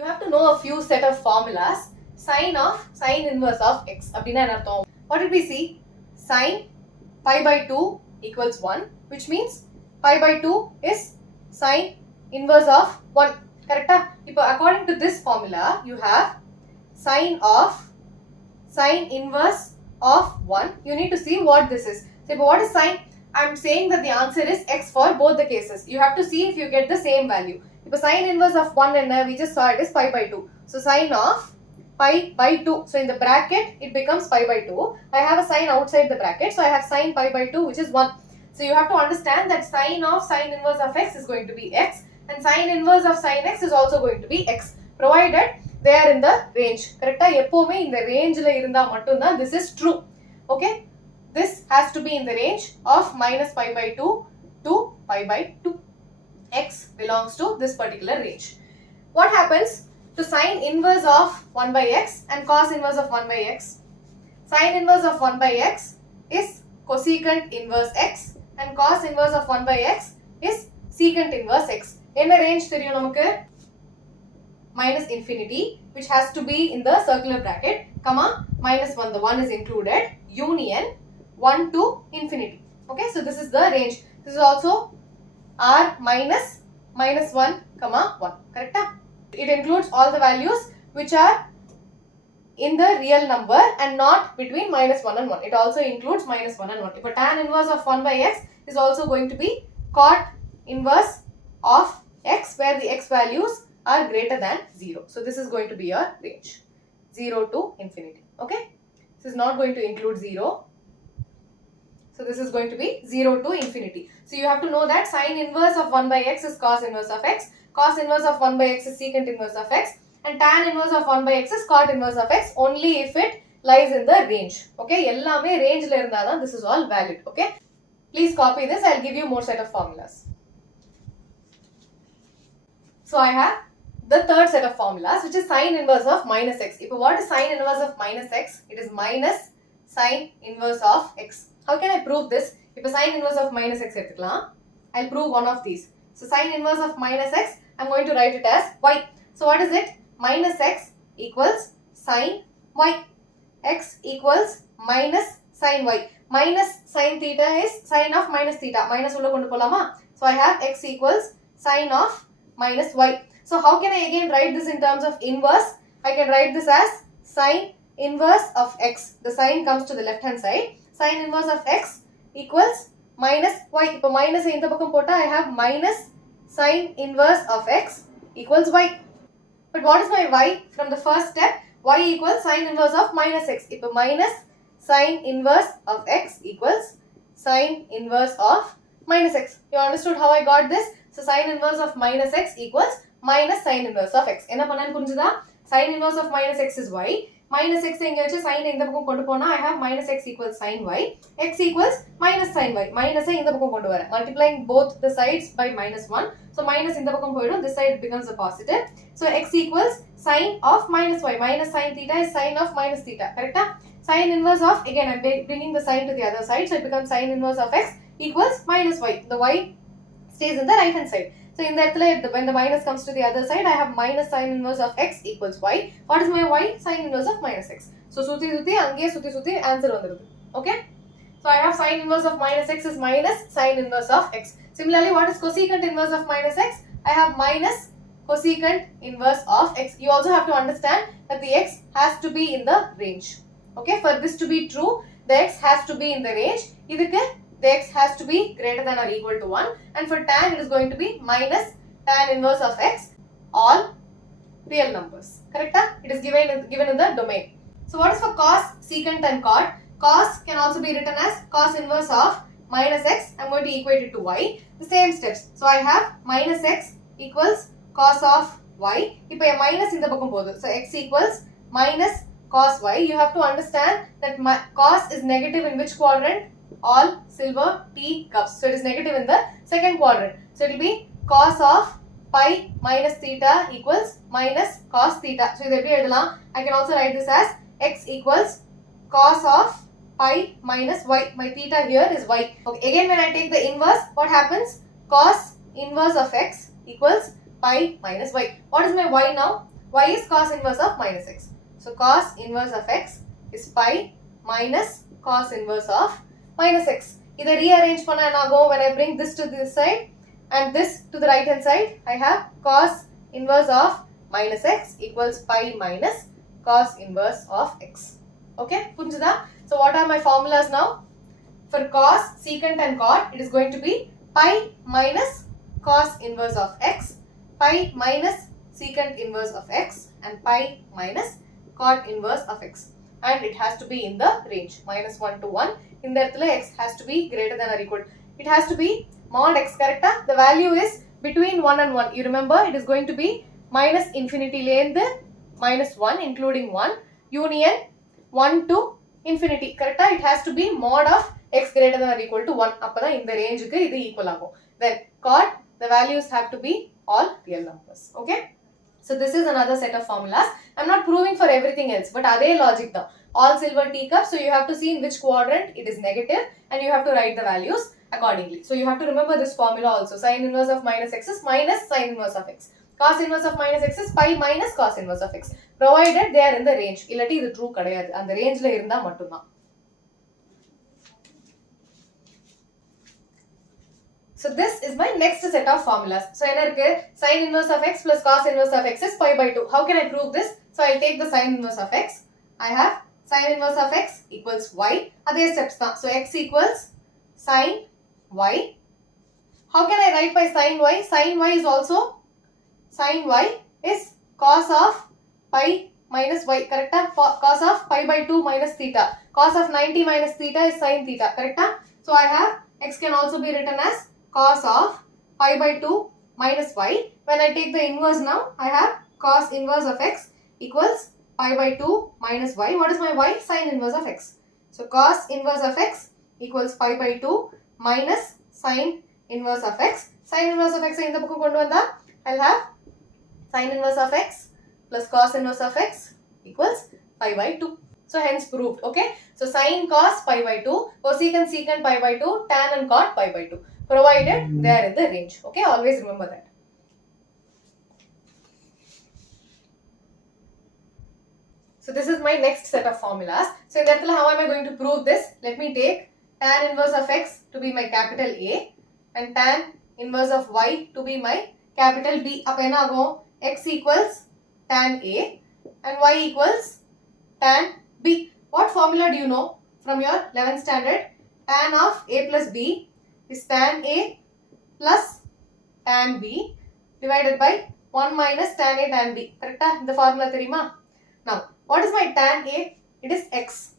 you have to know a few set of formulas. Sine inverse of x. What did we see? Sine pi by 2 equals 1, which means pi by 2 is sine inverse of 1. Correct? According to this formula, you have sine inverse of 1. You need to see what this is. So, what is sine? I am saying that the answer is x for both the cases. You have to see if you get the same value. If sine inverse of 1 and we just saw it is pi by 2. So, sine of pi by 2. So, in the bracket, it becomes pi by 2. I have a sign outside the bracket. So, I have sine pi by 2, which is 1. So, you have to understand that sine inverse of x is going to be x. And sine inverse of sine x is also going to be x. Provided they are in the range. Correct? In the range, this is true. Okay? This has to be in the range of minus pi by 2 to pi by 2. X belongs to this particular range. What happens to sine inverse of 1 by x and cos inverse of 1 by x? Sine inverse of 1 by x is cosecant inverse x and cos inverse of 1 by x is secant inverse x. In the range theriyum namakku minus infinity, which has to be in the circular bracket, comma minus 1, the 1 is included, union 1 to infinity. Okay, so this is the range. This is also r minus 1 comma 1. Correct? It includes all the values which are in the real number and not between minus 1 and 1. It also includes minus 1 and 1. If a tan inverse of 1 by x is also going to be cot inverse of x, where the x values are greater than 0. So this is going to be your range, 0 to infinity. Okay, this is not going to include 0. So this is going to be 0 to infinity. So you have to know that sine inverse of 1 by x is cos inverse of x, cos inverse of 1 by x is secant inverse of x, and tan inverse of 1 by x is cot inverse of x only if it lies in the range. Okay, ellame range la irundha this is all valid. Okay, please copy this. I'll give you more set of formulas. So I have the third set of formulas, which is sine inverse of minus x. If what is sine inverse of minus x? It is minus sine inverse of x. How can I prove this? If a sine inverse of minus x, I'll prove one of these. So sine inverse of minus x, I'm going to write it as y. So what is it? Minus x equals sine y. X equals minus sine y. Minus sine theta is sine of minus theta. Minus ulla kondu polama. So I have x equals sine of minus y. So how can I again write this in terms of inverse? I can write this as sine inverse of x. The sign comes to the left hand side. Sine inverse of x equals minus y. If minus in the pakkam pota, I have minus sine inverse of x equals y. But what is my y from the first step? Y equals sine inverse of minus x. If minus sine inverse of x equals sine inverse of minus x. You understood how I got this? So sine inverse of minus x equals minus sine inverse of x. Enna pannan purinjudha? Sine inverse of minus x is y. Minus x inga vechi sine indha pakkam kondu pona, I have minus x equals sine y. X equals minus sine y. Minus indha pakkam kondu vara. Multiplying both the sides by minus 1. So minus indha pakkam poidum, this side becomes a positive. So x equals sine of minus y. Minus sine theta is sine of minus theta. Correct? Sine inverse of, again I am bringing the sine to the other side. So it becomes sine inverse of x equals minus y. The y stays in the right hand side. So in that, when the minus comes to the other side, I have minus sine inverse of x equals y. What is my y? Sine inverse of minus x. So suti ange answer vandirudhu. Okay. So I have sine inverse of minus x is minus sine inverse of x. Similarly, what is cosecant inverse of minus x? I have minus cosecant inverse of x. You also have to understand that the x has to be in the range. Okay. For this to be true, the x has to be in the range. The x has to be greater than or equal to 1, and for tan it is going to be minus tan inverse of x, all real numbers. Correct? It is given in the domain. So what is for cos, secant and cot? Cos can also be written as cos inverse of minus x. I am going to equate it to y. The same steps. So I have minus x equals cos of y. If I minus in the pakkam podu. So x equals minus cos y. You have to understand that cos is negative in which quadrant? All silver tea cups. So it is negative in the second quadrant. So it will be cos of pi minus theta equals minus cos theta. So I can also write this as x equals cos of pi minus y. My theta here is y. Okay. Again, when I take the inverse, what happens? Cos inverse of x equals pi minus y. What is my y now? y is cos inverse of minus x. So cos inverse of x is pi minus cos inverse of minus x. Either rearrange panna and go when I bring this to this side and this to the right hand side, I have cos inverse of minus x equals pi minus cos inverse of x. Okay, punjada. So what are my formulas now? For cos, secant and cot, it is going to be pi minus cos inverse of x, pi minus secant inverse of x, and pi minus cot inverse of x. And it has to be in the range minus 1 to 1. In the x has to be greater than or equal. It has to be mod x, correct? The value is between 1 and 1. You remember it is going to be minus infinity lane the minus 1 including 1 union 1 to infinity, correct? It has to be mod of x greater than or equal to 1. Appada in the range ku idu equal agum. Then cot, the values have to be all real numbers. Okay. So this is another set of formulas. I am not proving for everything else, but adhe logic da. All silver teacups, so you have to see in which quadrant it is negative and you have to write the values accordingly. So you have to remember this formula also. Sin inverse of minus x is minus sin inverse of x. Cos inverse of minus x is pi minus cos inverse of x. Provided they are in the range. Illati idu true kadayadu. And the range la irundha mattumda. So this is my next set of formulas. So sin inverse of x plus cos inverse of x is pi by 2. How can I prove this? So I will take the sin inverse of x. I have sin inverse of x equals y. Adhe steps na. So x equals sin y. How can I write by sin y? Sin y is also sin y is cos of pi minus y, correct? Cos of pi by 2 minus theta. Cos of 90 minus theta is sin theta, correct? So I have x can also be written as cos of pi by 2 minus y. When I take the inverse now, I have cos inverse of x equals pi by 2 minus y. What is my y? Sin inverse of x. So cos inverse of x equals pi by 2 minus sin inverse of x. Sin inverse of x in the book I will have sin inverse of x plus cos inverse of x equals pi by 2. So hence proved. Okay. So sin cos pi by 2, cosecant secant pi by 2, tan and cot pi by 2. Provided they are in the range. Okay. Always remember that. So this is my next set of formulas. So in that, how am I going to prove this? Let me take tan inverse of x to be my capital A and tan inverse of y to be my capital B. Appo x equals tan A and y equals tan B. What formula do you know from your 11th standard? Tan of A plus B is tan A plus tan B divided by 1 minus tan A tan B. Correct? The formula therima. Now, what is my tan A? It is x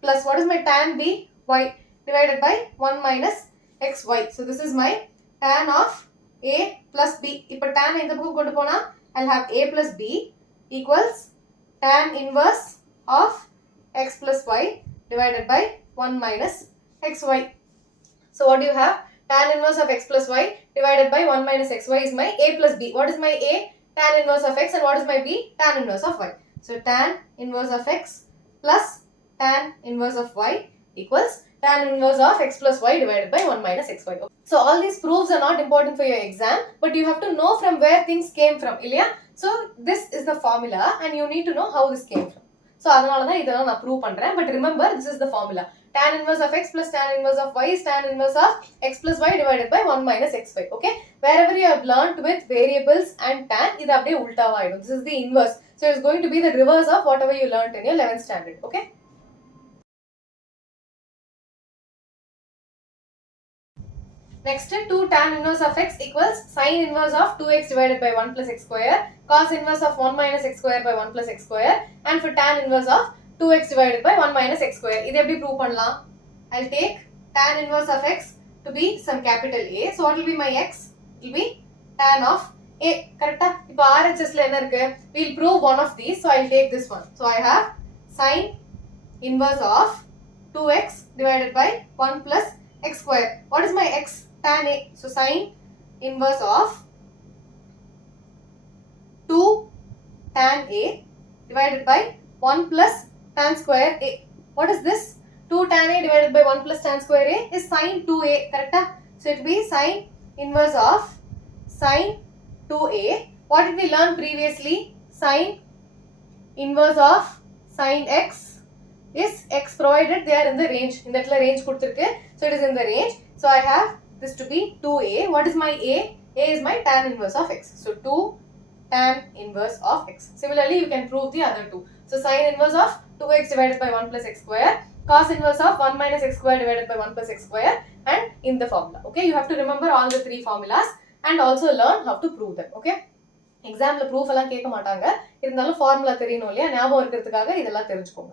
plus what is my tan B? Y divided by 1 minus xy. So this is my tan of A plus B. If tan in the book going to pona, I'll have A plus B equals tan inverse of x plus y divided by 1 minus xy. So what do you have? Tan inverse of x plus y divided by 1 minus xy is my A plus B. What is my A? Tan inverse of x and what is my B? Tan inverse of y. So tan inverse of x plus tan inverse of y equals tan inverse of x plus y divided by 1 minus xy. So all these proofs are not important for your exam, but you have to know from where things came from. Ilya? So this is the formula and you need to know how this came from. So adhanala dhaan idella na prove pandren, but remember this is the formula. Tan inverse of x plus tan inverse of y is tan inverse of x plus y divided by 1 minus xy. Okay? Wherever you have learnt with variables and tan, idu abde ulta vaidum. This is the inverse. So it's going to be the reverse of whatever you learnt in your 11th standard. Okay? Next, 2 tan inverse of x equals sin inverse of 2x divided by 1 plus x square, cos inverse of 1 minus x square by 1 plus x square, and for tan inverse of 2x divided by 1 minus x square. This எப்படி prove பண்ணலாம்? I'll take tan inverse of x to be some capital A. So what will be my x? It will be tan of A. Correct? இப்போ RHS ல என்ன இருக்கு? We'll prove one of these. So I'll take this one. So I have sin inverse of 2x divided by 1 plus x square. What is my x? Tan A. So sin inverse of 2 tan A divided by 1 plus tan square A. What is this? 2 tan A divided by 1 plus tan square A is sin 2A. Correct? So it will be sin inverse of sin 2A. What did we learn previously? sine inverse of sin x is x provided they are in the range. In that range kuduthirukku, so it is in the range. So I have this to be 2a. What is my a? A is my tan inverse of x. So 2 tan inverse of x. Similarly, you can prove the other two. So sin inverse of 2x divided by 1 plus x square, cos inverse of 1 minus x square divided by 1 plus x square, and in the formula. Okay, you have to remember all the three formulas and also learn how to prove them. Okay, எக்ஸாம்ல proof எல்லாம் கேட்க மாட்டாங்க, இருந்தாலும் formula தெரியணும் இல்லையா, ஞாபகம் இருக்கிறதுக்காக இதெல்லாம் தெரிஞ்சுக்கோங்க.